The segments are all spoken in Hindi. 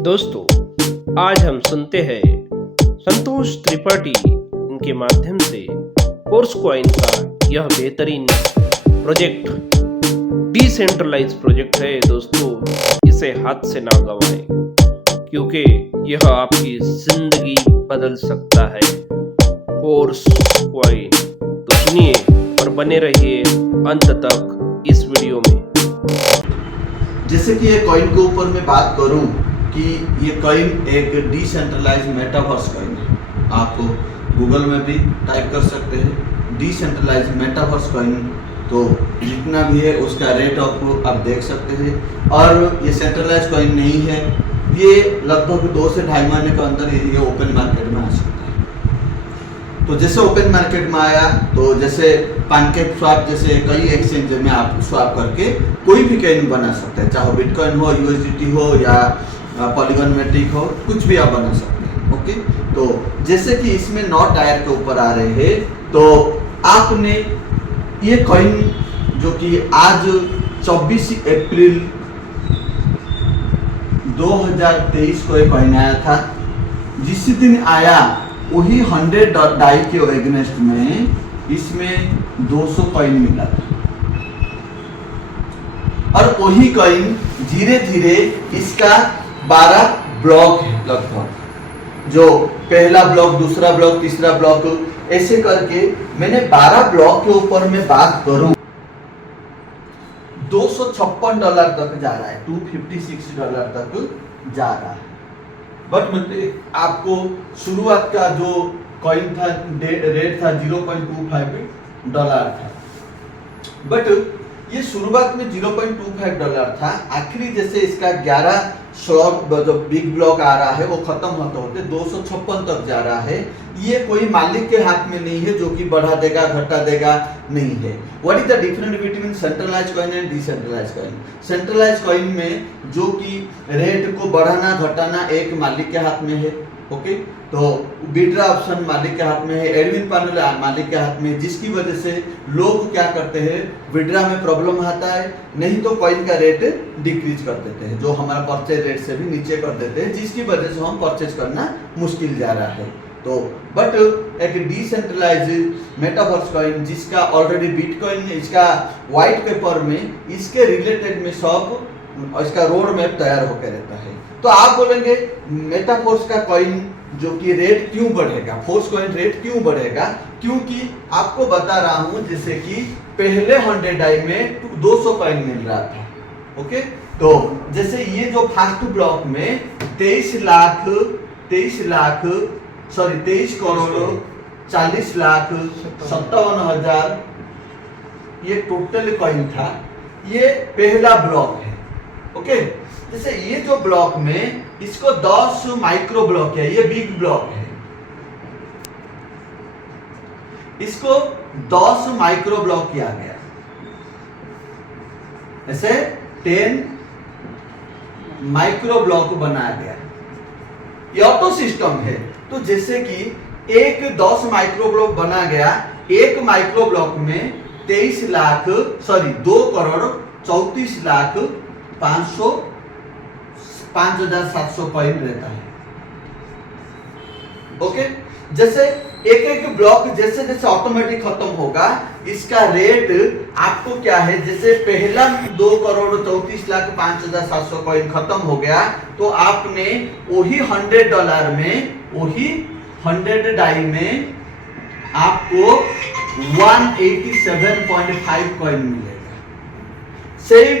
दोस्तों, आज हम सुनते हैं संतोष त्रिपाठी इनके माध्यम से फोर्स कॉइन का यह बेहतरीन प्रोजेक्ट डिसेंट्रलाइज प्रोजेक्ट है। दोस्तों, इसे हाथ से ना गंवाएं क्योंकि यह आपकी जिंदगी बदल सकता है। फोर्स कॉइन तो सुनिए और बने रहिए अंत तक इस वीडियो में। जैसे कि ये कॉइन के ऊपर मैं बात करूं कि ये कॉइन एक डिसेंट्रलाइज मेटावर्स कॉइन है। आप गूगल में भी टाइप कर सकते हैं डिसेंट्रलाइज मेटावर्स कॉइन, तो जितना भी है उसका रेट ऑफ आप देख सकते हैं। और ये सेंट्रलाइज कॉइन नहीं है, ये लगभग 2 से 2.5 महीने के अंदर ये ओपन मार्केट में आ सकता है। तो जैसे ओपन मार्केट में आया तो जैसे पैनकेक स्वैप जैसे कई एक्सचेंज में आप स्वैप करके कोई भी कॉइन बना सकते हैं, चाहे बिटकॉइन हो, यूएसडीटी हो या पॉलीगॉन मैट्रिक हो, कुछ भी आप बना सकते हैं। ओके, तो जैसे कि इसमें 9 टायर के ऊपर आ रहे हैं, तो आपने ये कॉइन जो कि आज 24 अप्रैल 2023 को एक कॉइन आया था, जिस दिन आया वही 100 डाई के एगेंस्ट में इसमें 200 कॉइन मिला था। और वही कॉइन धीरे धीरे इसका 12 ब्लॉक है लगभग, जो पहला ब्लॉक, दूसरा ब्लॉक, तीसरा ब्लॉक, ऐसे करके मैंने 12 ब्लॉक के ऊपर में बात करूं, $256 तक जा रहा है, $256 तक जा रहा है। बट मतलब आपको शुरुआत का जो कॉइन था रेट था $0.25 था। बट ये शुरुआत में $0.25 था। आखिरी जैसे इसका 11 स्लॉट जो बिग ब्लॉक आ रहा है वो खत्म होते होते 256 तक जा रहा है। ये कोई मालिक के हाथ में नहीं है जो कि बढ़ा देगा घटा देगा, नहीं है। What is the difference between centralise coin and decentralise coin? Centralise coin में जो कि रेट को बढ़ाना घटाना एक मालिक के हाथ में है। ओके, तो विड्रॉ ऑप्शन मालिक के हाथ में है, एडमिन पैनल मालिक के हाथ में है, जिसकी वजह से लोग क्या करते हैं, विड्रॉ में प्रॉब्लम आता है, नहीं तो कॉइन का रेट डिक्रीज कर देते हैं, जो हमारा परचेज रेट से भी नीचे कर देते हैं, जिसकी वजह से हम परचेज करना मुश्किल जा रहा है। तो बट एक डिसेंट्रलाइज मेटावर्स कॉइन जिसका ऑलरेडी बिटकॉइन इसका व्हाइट पेपर में इसके रिलेटेड में सब इसका रोड मैप तैयार होकर रहता है। तो आप बोलेंगे मेटाफोर्स का कॉइन जो कि रेट क्यों बढ़ेगा, फोर्स कॉइन रेट क्यों बढ़ेगा? क्योंकि आपको बता रहा हूं जैसे कि पहले 100 डाई में 200 कॉइन मिल रहा था। ओके, तो जैसे ये जो फर्स्ट ब्लॉक में 23 करोड़ 40 लाख 57 हजार ये टोटल कॉइन था। ये पहला ब्लॉक है। ओके, जैसे ये जो ब्लॉक में इसको 10 माइक्रो ब्लॉक है, ये बिग ब्लॉक है, इसको 10 माइक्रो ब्लॉक किया गया, ऐसे 10 माइक्रो ब्लॉक बनाया गया। ये ऑटो सिस्टम है। तो जैसे कि एक 10 माइक्रो ब्लॉक बना गया, एक माइक्रो ब्लॉक में 2 करोड़ 34 लाख 5,700 कॉइन रहता है। ओके, जैसे एक एक ब्लॉक जैसे जैसे ऑटोमेटिक खत्म होगा, इसका रेट आपको क्या है, जैसे पहला 2 करोड़ 34 लाख 5,700 कॉइन खत्म हो गया, तो आपने वही $100 में, वही 100 डाई में आपको 187.5 कॉइन मिलेगा। सेम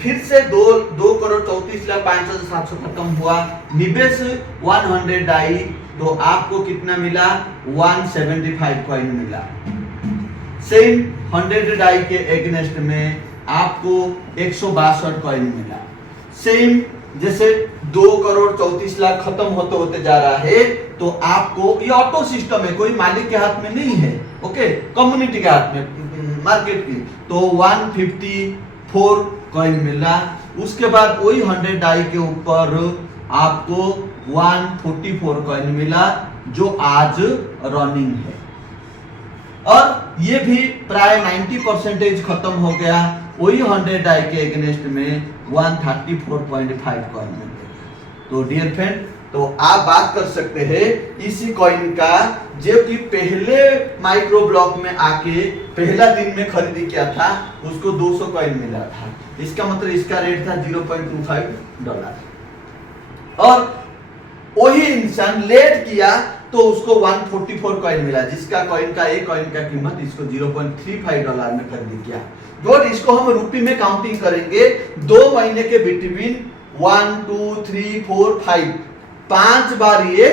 फिर से 2 करोड़ 34 लाख 5,700 खत्म हुआ, निवेश 100 डाई, तो आपको कितना मिला, 175 कॉइन मिला। सेम 100 डाई के एगेंस्ट में आपको 162 कॉइन मिला। सेम जैसे 2 करोड़ 34 लाख खत्म होते होते जा रहा है, तो आपको ये ऑटो सिस्टम है, कोई मालिक के हाथ में नहीं है। ओके, कम्युनिटी के हाथ में, मार्केट की, तो 154 कॉइन मिला। उसके बाद वही 100 डाई के ऊपर आपको 144 कॉइन मिला, जो आज रनिंग है। और ये भी प्राय 90% खत्म हो गया। वही 100 डाई के अगेंस्ट में 134.5 कॉइन मिलेगा। तो डियर फ्रेंड, तो आप बात कर सकते हैं इसी कॉइन का जो कि पहले माइक्रो ब्लॉक में आके पहला दिन में खरीदी किया था, उसको 200 कॉइन मिला था। इसका मतलब इसका रेट था $0.25 और वही इंसान लेट किया तो उसको 144 कॉइन मिला, जिसका कॉइन का एक कॉइन का कीमत इसको $0.35 में खरीदी किया। और इसको हम रुपये में काउंटिंग करेंगे 2 महीने के बिटवीन 1 2 3 4 5 5 बार ये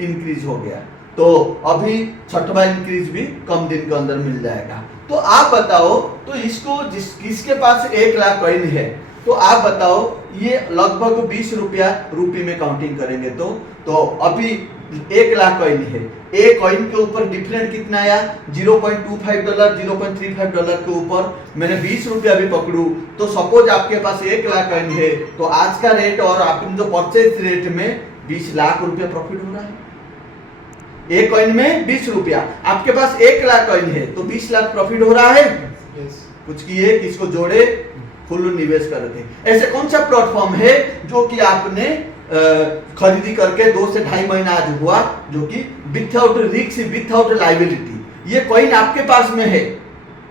इंक्रीज हो गया। तो अभी छठवां इंक्रीज भी कम दिन के अंदर मिल जाएगा। तो आप बताओ, तो इसको किसके पास 1 लाख कॉइन है, तो आप बताओ ये लगभग 20 रुपया रुपये में काउंटिंग करेंगे तो अभी 1 लाख कॉइन है। एक कॉइन के ऊपर डिफरेंट कितना आया, $0.25 $0.35 के ऊपर मैंने 20 रुपया भी पकड़ू, तो सपोज आपके पास 1 लाख कॉइन है, तो आज का रेट और आपने जो परचेज रेट में 20 लाख रुपया प्रॉफिट हो रहा है। एक कॉइन में 20 रुपया, आपके पास 1 लाख कॉइन है तो 20 लाख प्रॉफिट हो रहा है। कुछ किए, किसको जोड़े, फुल निवेश कर रहे। ऐसे कौन सा प्लेटफॉर्म है जो कि आपने खरीदी करके 2 से 2.5 महीना आज हुआ, जो कि विथआउट रिस्क विथआउट लायबिलिटी, ये कॉइन आपके पास में है।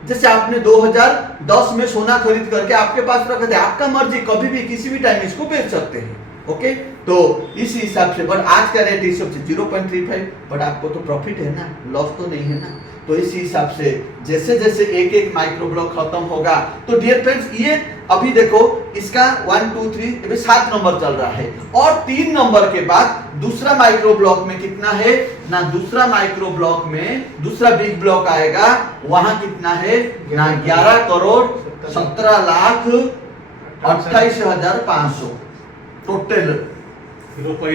जैसे आपने 2010 में सोना खरीद करके आपके पास रखा था, आपका मर्जी, कभी भी किसी भी टाइम इसको बेच सकते हैं। ओके, तो इस हिसाब से, बट आज का रेट इस हिसाब से 0.35, बट आपको तो प्रॉफिट है ना, लॉस तो नहीं है ना। तो इस हिसाब से जैसे जैसे एक एक माइक्रो ब्लॉक खत्म होगा, तो डियर फ्रेंड्स ये अभी देखो इसका 1 2 3 अभी 7 नंबर चल रहा है, और 3 नंबर के बाद दूसरा माइक्रो ब्लॉक में कितना है ना, दूसरा माइक्रो ब्लॉक में दूसरा बिग ब्लॉक आएगा, वहां कितना है ना 11 करोड़ 17 लाख 28,500 टोटल।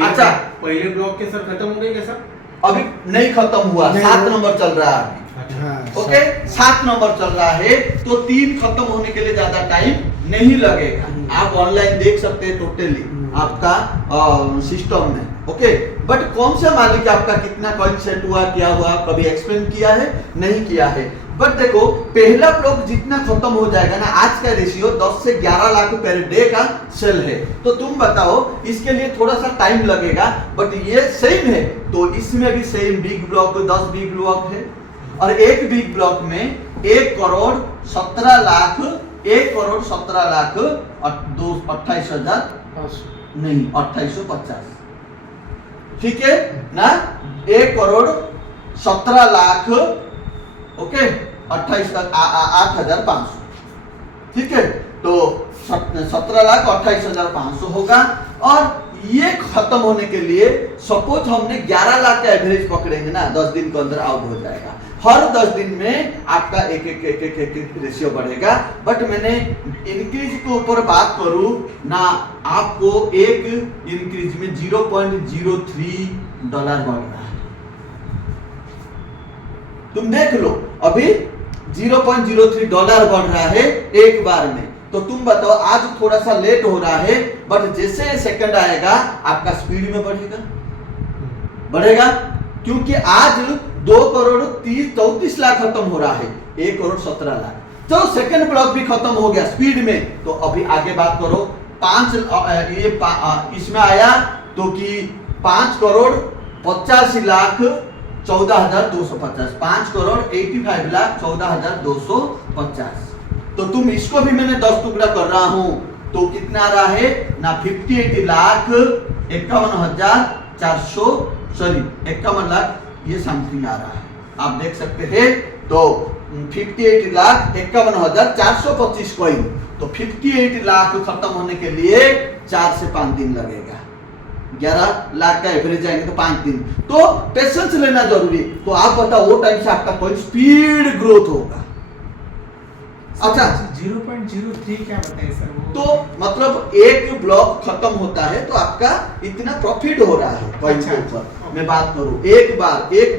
अच्छा, पहले ब्लॉक के सर खत्म हो गए क्या सर? अभी नहीं खत्म हुआ, 7 नंबर चल रहा है अभी। ओके, 7 नंबर चल रहा है, तो 3 खत्म होने के लिए ज्यादा टाइम नहीं लगेगा। आप ऑनलाइन देख सकते हैं टोटली आपका सिस्टम में। ओके, बट कौन सा मालिक आपका कितना कॉइन सेट हुआ, क्या हुआ, कभी एक्सप्लेन किया है, नहीं किया है। बट देखो पहला ब्लॉक जितना खत्म हो जाएगा ना, आज का रेशियो 10 से 11 लाख पर डे का सेल है, तो तुम बताओ इसके लिए थोड़ा सा टाइम लगेगा, बट ये सेम है। तो इसमें भी same big block 10 big block है, और एक बिग ब्लॉक में 1 करोड़ 17 लाख 28,000 नहीं 2850, ठीक है ना, 1 करोड़ 17 लाख ओके 8,500, ठीक है। तो 17,28,500 होगा, और ये खत्म होने के लिए सपोज हमने 11 लाख का एवरेज पकड़ेंगे ना, 10 दिन के अंदर आउट हो जाएगा। हर 10 दिन में आपका एक रेशियो बढ़ेगा। बट मैंने इंक्रीज के ऊपर बात करूं ना, आपको एक इंक्रीज में $0.03 बढ़ रहा है। तुम देख लो अभी $0.03 बढ़ रहा है एक बार में। तो तुम बताओ आज थोड़ा सा लेट हो रहा है, बट जैसे सेकंड आएगा आपका स्पीड में बढ़ेगा, क्योंकि आज 2 करोड़ 34 लाख खत्म हो रहा है, 1 करोड़ 17 लाख। चलो सेकंड ब्लॉक भी खत्म हो गया स्पीड में, तो अभी आगे बात करो 5 इसमें आया तो कि 5 करोड़ 85 लाख 14,250, 5 करोड़ 85 लाख 14,250। तो तुम इसको भी मैंने 10 टुकड़ा कर रहा हूं, तो कितना आ रहा है ना 58 लाख 51 लाख ये समथिंग आ रहा है, आप देख सकते हैं। तो 58 लाख 51,425 कॉइन, तो 58 लाख खत्म होने के लिए 4 से 5 दिन लगेगा। 11 लाख का एवरेज आएंगे तो 5 दिन, तो पेशेंस लेना जरूरी। तो आप बताओ वो टाइम से आपका कॉइन स्पीड ग्रोथ होगा। अच्छा 0.03 क्या बताइए सर वो? तो मतलब एक ब्लॉक खत्म होता है तो आपका इतना प्रॉफिट हो रहा है कॉइन के ऊपर। मैं बात करूं एक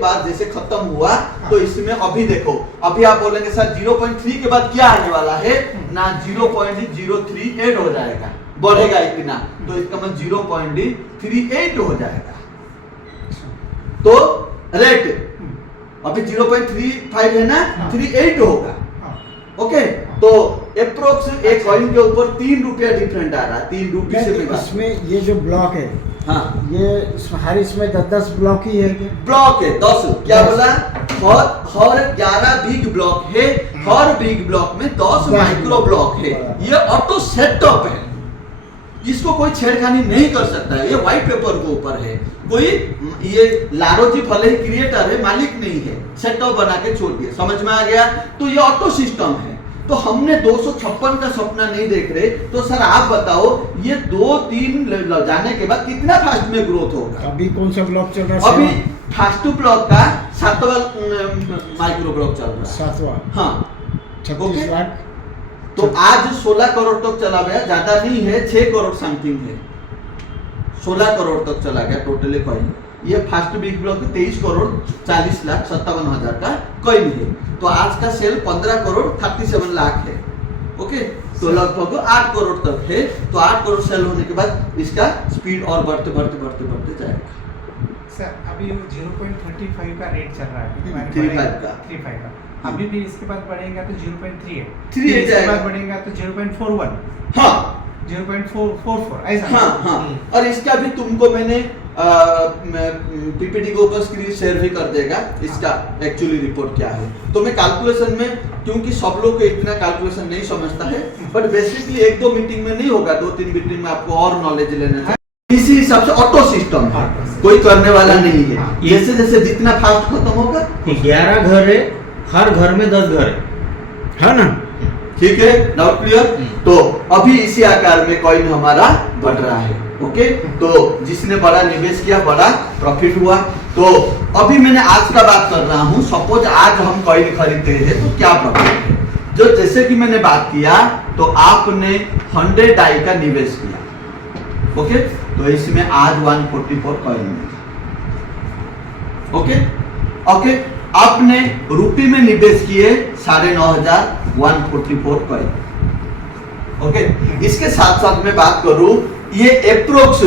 बार जैसे खत्म हुआ, तो इसमें अभी देखो, अभी आप बोलेंगे सर 0.3 के बाद क्या आने वाला है ना, 0.038 हो जाएगा, बढ़ेगा इतना, तो इसका मतलब 0.38 हो जाएगा। तो रेट अभी 0.35 है ना, 38 होगा। ओके, तो अप्रोक्स एक कॉइन के ऊपर 3 रुपया डिफरेंट आ रहा है, 3 रुपये से मैं बात। इसमें ये जो ब्लॉक है, हाँ ये हर इसमें 10-10 ब्लॉक ही है क्या? ब्लॉक है 10, क्या 10। बोला? हर 11 बिग ब्लॉक है, हर बिग ब्लॉक में 10 माइक्रो ब्लॉक है। ये ऑटो सेटअप है, इसको कोई छेड़खानी नहीं कर सकता है। ये व्हाइट पेपर के ऊपर है, कोई ये लारोजी भले ही क्रिएटर है, मालिक नहीं है, सेटअप बना के छोड़ दिया। समझ में आ गया? तो ये ऑटो सिस्टम है। तो हमने 256 का सपना नहीं देख रहे, तो सर आप बताओ ये 2-3 जाने के बाद कितना फास्ट में ग्रोथ होगा? अभी कौन सा ब्लॉक चल रहा है? अभी फास्ट ब्लॉक का 7वां माइक्रो ब्लॉक चल रहा है। 7वां। हाँ 36 लाख। तो आज 16 करोड़ तक चला गया, ज्यादा नहीं है, 6 करोड़ समथिंग है, 16 करोड़ तक चला गया टोटली कॉइन। ये फर्स्ट बिग ब्लॉक 23 करोड़ 40,57,000 का कॉइन है। तो आज का सेल 15 करोड़ 37 लाख है। ओके, तो लगभग 8 करोड़ तक है। तो 8 करोड़ सेल होने के बाद इसका स्पीड और बढ़ते बढ़ते बढ़ते बढ़ते जाएगा। सर अभी 0.35 का रेट चल रहा है, 35 का। 35 का। अभी भी इसके बाद बढ़ेगा तो 0.38, 38 इसके जाएगा। बाद बढ़ेगा तो 0.41, हाँ 0.44 ऐसा। हाँ हाँ। और इसका भी तुमको मैंने पीपीटी के ऊपर स्क्रीन शेयर भी कर देगा, इसका एक्चुअली रिपोर्ट क्या है। तो मैं कैलकुलेशन में, क्योंकि सब लोग इतना कैलकुलेशन नहीं समझता है, बट बेसिकली 1-2 मीटिंग में नहीं होगा, 2-3 मीटिंग में आपको और नॉलेज लेना है। इसी हिसाब से ऑटो सिस्टम है, कोई करने वाला नहीं है। जैसे जैसे जितना फास्ट खत्म होगा, 11 घर है, हर घर में 10 घर है ना? ठीक है, डाउट क्लियर? तो अभी इसी आकार में कॉइन हमारा बढ़ रहा है। ओके, तो जिसने बड़ा निवेश किया बड़ा प्रॉफिट हुआ। तो अभी मैंने आज का बात कर रहा हूं, सपोज आज हम कॉइन खरीदते हैं तो क्या प्रॉफिट है। जो जैसे कि मैंने बात किया, तो आपने 100 डाई का निवेश किया। ओके, तो इसमें आज 144 कॉइन मिला। ओके ओके, आपने रुपये में निवेश किए 9,500, 144 कॉइन। ओके, इसके साथ साथ मैं बात करूं, ये अप्रोक्स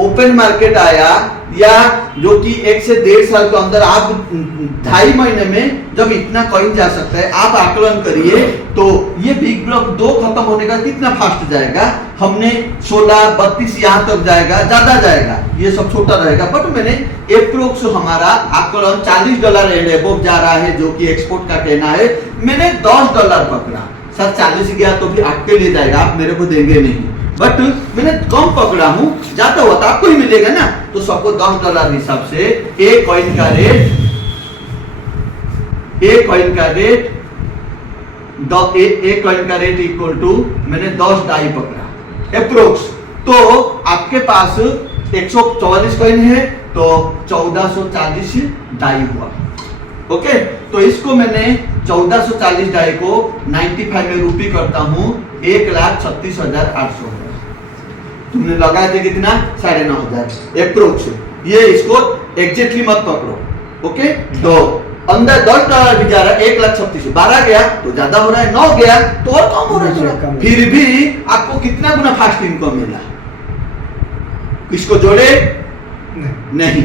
ओपन मार्केट आया, या जो कि 1 से 1.5 साल के अंदर आप 2.5 महीने में जब इतना कॉइन जा सकता है, आप आकलन करिए। तो ये बिग ब्लॉक 2 खत्म होने का कितना फास्ट जाएगा। हमने 16, 32 यहाँ तक जाएगा, ज्यादा जाएगा, ये सब छोटा रहेगा। बट मैंने अप्रोक्स हमारा आकलन $40 एंड अबव जा रहा है, जो कि एक्सपोर्ट का कहना है। मैंने $10 पकड़ा, सर 40 गया तो भी आपके लिए जाएगा, आप मेरे को देंगे नहीं, बट मैंने कम पकड़ा हूं, ज्यादा हुआ तो आपको ही मिलेगा ना। तो सबको $10 हिसाब से एक कॉइन का रेट इक्वल टू मैंने 10 डाई पकड़ा अप्रोक्स। तो आपके पास 144 कॉइन है, तो 1440 डाई हुआ। ओके, तो इसको मैंने 1440 डाई को 95 में रुपये करता हूं, 1,36,800। तुमने लगाए थे कितना? 9,500 अप्रोक्स। ये इसको एग्जैक्टली मत पकड़ो। ओके, तो अंदर $10 भी जा रहा है, 1,36,000। 12 गया तो ज्यादा हो रहा है, 9 गया तो और कम हो रहा है। फिर भी आपको कितना गुना फास्ट इनकम मिला? किसको जोड़े? नहीं,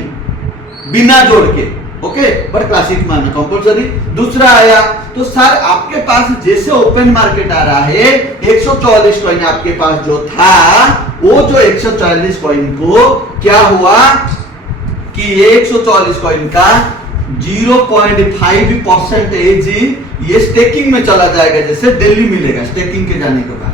बिना जोड़ के। ओके, बट क्लासिक माना कंपलसरी। दूसरा आया, तो सर आपके पास जैसे ओपन मार्केट आ रहा है, 144 कॉइन आपके पास जो था, वो जो 144 कॉइन को क्या हुआ कि 144 कॉइन का 0.5% ये स्टेकिंग में चला जाएगा। जैसे डेली मिलेगा स्टेकिंग के जाने के बाद,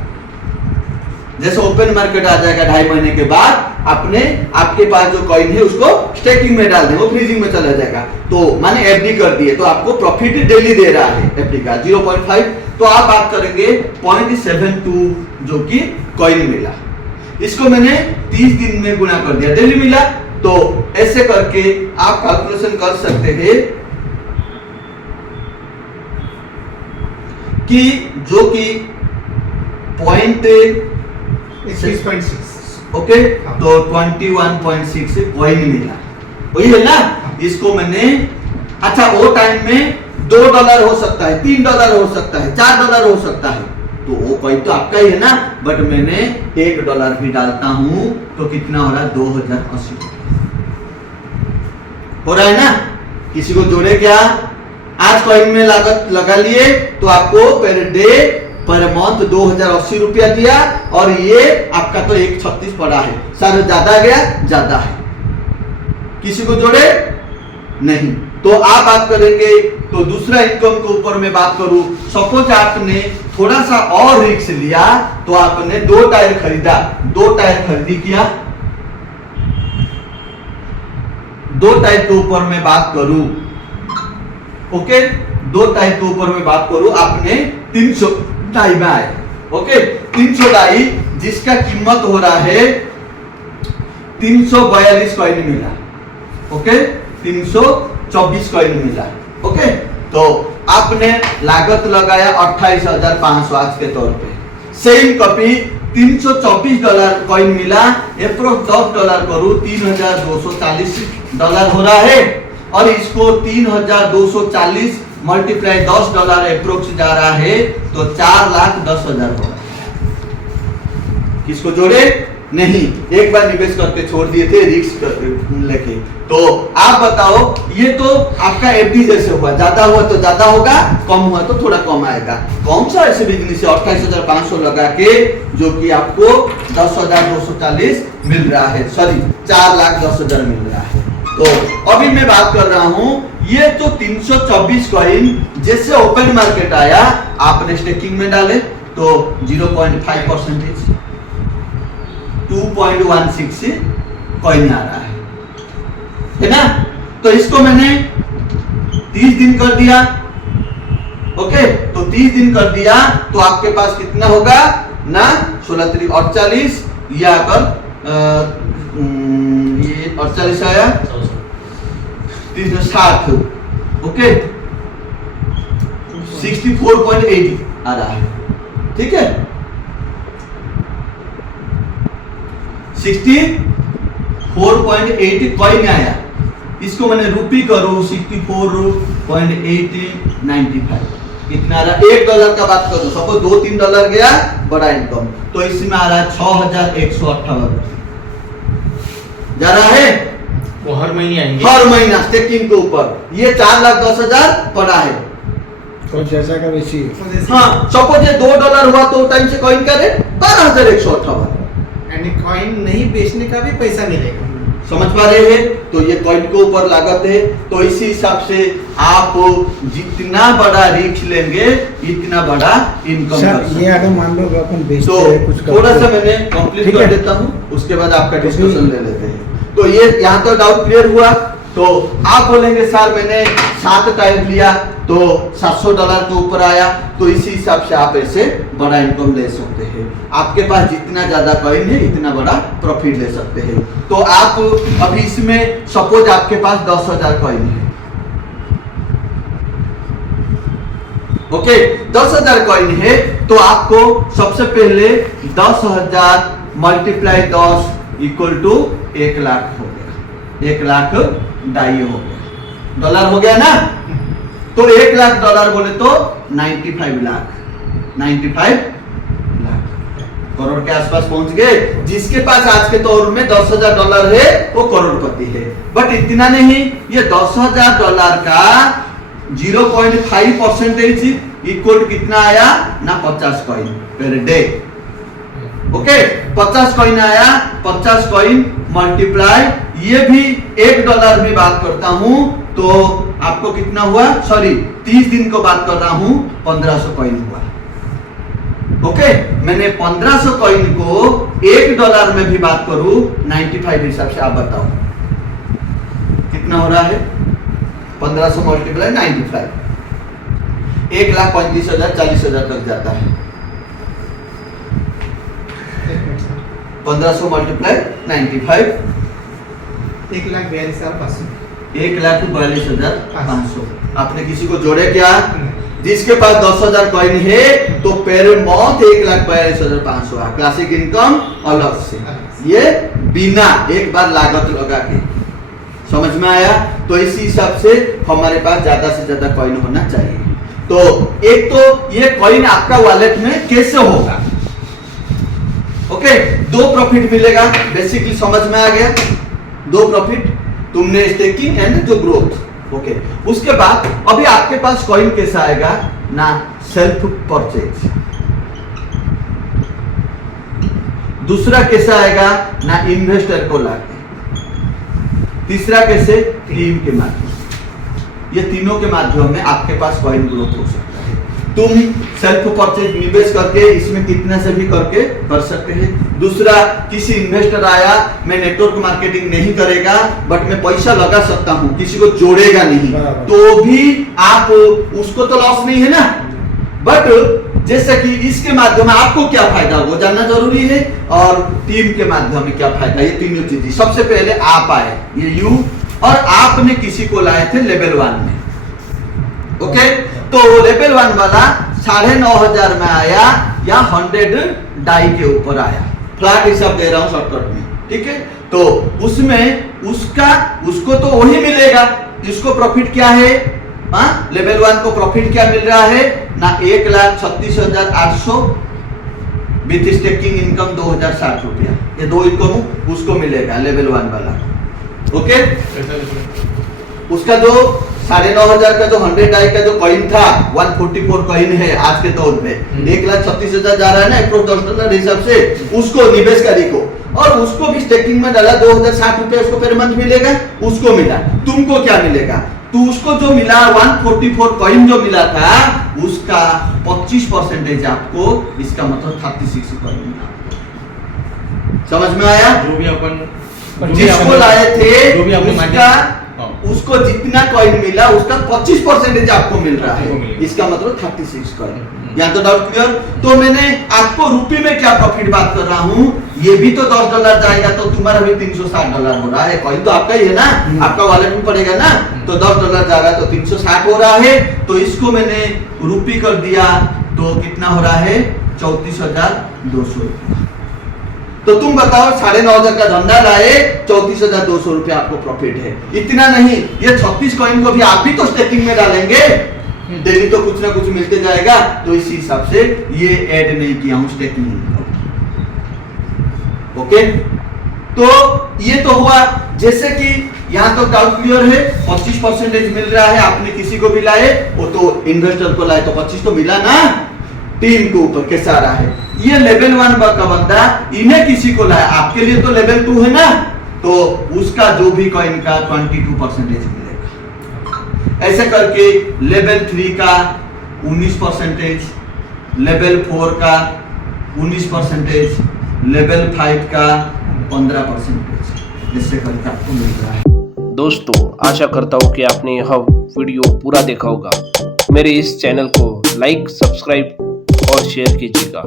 जैसे ओपन मार्केट आ जाएगा 2.5 महीने के बाद, आपके पास जो कॉइन है उसको स्टेकिंग में डाल दें, वो फ्रीजिंग में चला जाएगा। तो माने एफडी कर दिए, तो आपको प्रॉफिट डेली दे रहा है एफडी का 0.5। तो आप बात करेंगे 0.72 जो कि कॉइन मिला। इसको मैंने 30 दिन में गुना कर दिया, डेली मिला। तो ऐसे करके आप कैलकुलेशन कर सकते हैं कि जो कि 21.6। ओके, तो 21.6 कॉइन मिला, वही है ना। इसको मैंने, अच्छा वो टाइम में $2 हो सकता है, $3 हो सकता है, $4 हो सकता है, तो वो कॉइन तो आपका ही है ना। बट मैंने $1 भी डालता हूं तो कितना हो रहा है? 2080 हो रहा है ना। किसी को जोड़े क्या? आज कॉइन में लागत लगा लिए तो आपको पर डे पर मंथ 2080 रुपया दिया और ये आपका तो 136 पड़ा है। सर ज्यादा गया, ज्यादा है, किसी को जोड़े नहीं। तो आप बात करेंगे तो दूसरा इनकम के ऊपर मैं बात करूं, सपोज आपने थोड़ा सा और रिस्क लिया तो आपने 2 टायर खरीदा, 2 टायर खरीदी किया, 2 टायर के ऊपर मैं बात करूं, ओके 2 टायर के ऊपर मैं बात करूं, आपने 300 डाई में आए, ओके 300 डाई जिसका कीमत हो रहा है 342 कॉइन मिला, ओके 324 कॉइन मिला, ओके। तो आपने लागत लगाया 28,500 आज के तौर पे। सेम कॉपी $324 कॉइन मिला, अप्रोक्स $10 करूं $3,240 हो रहा है और इसको 3,240 मल्टीप्लाई $10 अप्रोक्स जा रहा है तो 4,10,000 हो रहा है। किसको जोड़े नहीं, एक बार निवेश करके छोड़ दिए थे रिस्क लेके। तो आप बताओ, ये तो आपका एफडी जैसे हुआ, ज्यादा हुआ तो ज्यादा होगा, कम हुआ तो थोड़ा कम आएगा। कौन सा ऐसे बिजनेस है 28,500 लगा के जो कि आपको 10,240 मिल रहा है, सॉरी 4,10,000 मिल रहा है। तो अभी मैं बात कर रहा हूं, ये तो 324 कॉइन जैसे ओपन मार्केट आया आपने स्टेकिंग में डाले तो 0.5% 2.16 कॉइन आ रहा है ना। तो इसको मैंने 30 दिन कर दिया, ओके तो 30 दिन कर दिया तो आपके पास कितना होगा ना, 16 3 48 या अगर ये 48 आया 360, ओके 64.80 आ रहा है, ठीक है 64.80 कॉइन आया। इसको मैंने रुपी करूं 64.8095 कितना रहा, $1 का बात करूं, सपोज $2-3 गया बड़ा इनकम, तो इसमें आ रहा है 6,158 जा रहा है। वो हर महीने आएंगे, हर महीना स्टेकिंग के ऊपर ये 4,10,000 पड़ा है। तो जैसा का वैसी हाँ सपोज ये $2 हुआ तो टाइम से कॉइन का रेट 12,158, यानी कॉइन नहीं बेचने का भी पैसा मिलेगा। समझ पा रहे हैं। तो ये कॉइन के ऊपर लागत है, तो इसी हिसाब से आप जितना बड़ा रिस्क लेंगे इतना बड़ा इनकम कर सर, सकते ये अगर मान लो अपन बेचते तो हैं कुछ करते थोड़ा सा हैं। मैंने कंप्लीट ठीक कर है। देता हूँ, उसके बाद आपका डिस्कशन ले लेते हैं। तो ये यहाँ तो डाउट क्लियर हुआ। तो आप बोलेंगे सर मैंने 7 टाइम लिया तो $700 के ऊपर आया, तो इसी हिसाब से आप ऐसे बड़ा इनकम ले सकते हैं। आपके पास जितना ज्यादा कॉइन है इतना बड़ा प्रॉफिट ले सकते हैं। तो आप अभी इसमें सपोज आपके पास 10,000 कॉइन है, ओके 10,000 कॉइन है, तो आपको सबसे पहले 10,000 मल्टीप्लाई 10 इक्वल टू 1 लाख हो गया, 1 लाख डाई हो गया, डॉलर हो गया ना। तो $1 लाख बोले तो 95 लाख, 95 लाख करोड़ के आसपास पहुंच गए। जिसके पास आज के दौर में $10,000 है वो करोड़पति है। बट इतना नहीं, ये $10,000 का 0.5% इक्वल कितना आया ना 50 coin per day, okay 50 coin आया, 50 कॉइन मल्टीप्लाई ये भी $1 में बात करता हूं तो आपको कितना हुआ, सॉरी 30 दिन को बात कर रहा हूं 1500 कॉइन हुआ, ओके मैंने 1500 कॉइन को $1 में भी बात करूं 95 हिसाब से आप बताओ कितना हो रहा है, 1500 मल्टीप्लाई 95 1,35,000 40,000 तक जाता है। 1500 मल्टीप्लाई 95 1,42,500 1,42,500। आपने किसी को जोड़े क्या? जिसके पास 10,000 कॉइन है तो पर मंथ 1,42,500 क्लासिक इनकम अलग से, ये बिना एक बार लागत लगा के। समझ में आया? तो इसी हिसाब से हमारे पास ज्यादा से ज्यादा कॉइन होना चाहिए। तो एक तो ये कॉइन आपका वॉलेट में कैसे होगा, ओके 2 प्रॉफिट मिलेगा, बेसिकली समझ में आ गया। 2 प्रॉफिट, तुमने स्टेकिंग एंड जो ग्रोथ, ओके उसके बाद अभी आपके पास कॉइन कैसा आएगा ना, सेल्फ परचेज, दूसरा कैसे आएगा ना इन्वेस्टर को लाके, तीसरा कैसे टीम के माध्यम से। ये तीनों के माध्यम में आपके पास कॉइन ग्रोथ हो सकता है। तुम सेल्फ परचेज निवेश करके इसमें कितने से भी करके कर सकते हैं। दूसरा, किसी इन्वेस्टर आया, मैं नेटवर्क मार्केटिंग नहीं करेगा बट मैं पैसा लगा सकता हूँ, किसी को जोड़ेगा नहीं, बराबर। तो भी आप उसको तो लॉस नहीं है ना। बट जैसे कि इसके माध्यम में आपको क्या फायदा वो जानना जरूरी है, और टीम के माध्यम में क्या फायदा, ये तीनों चीजें। सबसे पहले आप आए, ये यू, और आपने किसी को लाए थे लेवल 1 में, ओके। तो लेवल 1 वाला 9,500 में आया या 100 डाई के ऊपर आया, फ्लैट हिसाब दे रहा हूं शॉर्टकट में, ठीक है। तो उसमें उसको तो वही मिलेगा। इसको प्रॉफिट क्या है, लेवल 1 को प्रॉफिट क्या मिल रहा है ना, 1,36,800 विथ स्टेकिंग इनकम 2,060 रुपया, ये दो इनकम उसको मिलेगा लेवल 1 वाला, ओके। उसका जो 9,500 का जो 100 डाई का जो कॉइन था, 144 कॉइन है आज के दौर में, 1,36,000 जा रहा है ना $10 हिसाब से, उसको निवेशकारी को, और उसको भी स्टेकिंग में डाला 2,060 रुपया उसको पर मंथ मिलेगा, उसको मिला। तुमको क्या मिलेगा, तो उसको जो मिला 144 कॉइन जो मिला था उसका 25% आपको, इसका मतलब 36 कॉइन मिला। समझ में आया? जो भी अपन जिसको लाए थे जो भी अपने उसका, उसको जितना कॉइन मिला उसका 25% आपको मिल रहा है, इसका मतलब 36 कॉइन। यहाँ तो डाउट क्लियर? तो मैंने आपको रुपये में क्या प्रॉफिट बात कर रहा हूँ, ये भी तो $10 जाएगा, तो तुम्हारा भी $360 हो रहा है। कॉइन तो आपका ही है ना, आपका वॉलेट में पड़ेगा ना, तो $10 जाएगा तो 360 हो रहा है। तो इसको मैंने रुपये कर दिया तो कितना हो रहा है, 34,200 रुपया। तो तुम बताओ 9,500 का धंधा लाए, 34,200 रुपया आपको प्रॉफिट है। इतना नहीं, ये 36 कॉइन को भी आप भी तो स्टेकिंग में डालेंगे, डेली तो कुछ ना कुछ मिलते जाएगा, तो इसी हिसाब से ये ऐड नहीं किया हूं स्टेकिंग, ओके। तो ये तो हुआ, जैसे कि यहाँ तो डाउट क्लियर है, 25% मिल रहा है, आपने किसी को भी लाए, वो तो इन्वेस्टर को लाए तो 25 तो मिला ना, टीम के ऊपर कैसा आ रहा है। ये लेवल 1 का बंदा इन्हें किसी को लाया, आपके लिए तो लेवल 2 है ना, तो उसका जो भी कॉइन का 22% मिलेगा। ऐसे करके लेवल 3 का 19%, लेवल 4 का 19%, लेवल 5 का 15%, इससे करके आपको मिल रहा है। दोस्तों, आशा करता हूँ कि आपने यह वीडियो पूरा देखा होगा। मेरे इस चैनल को लाइक, सब्सक्राइब और शेयर कीजिएगा,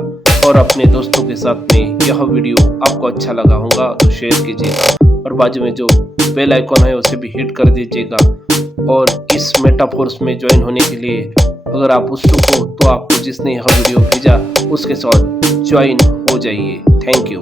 और अपने दोस्तों के साथ में यह वीडियो आपको अच्छा लगा होगा तो शेयर कीजिएगा, और बाजू में जो बेल आइकॉन है उसे भी हिट कर दीजिएगा। और इस मेटाफोर्स में ज्वाइन होने के लिए अगर आप उत्सुक हो तो आपको जिसने यह वीडियो भेजा उसके साथ ज्वाइन हो जाइए। Thank you.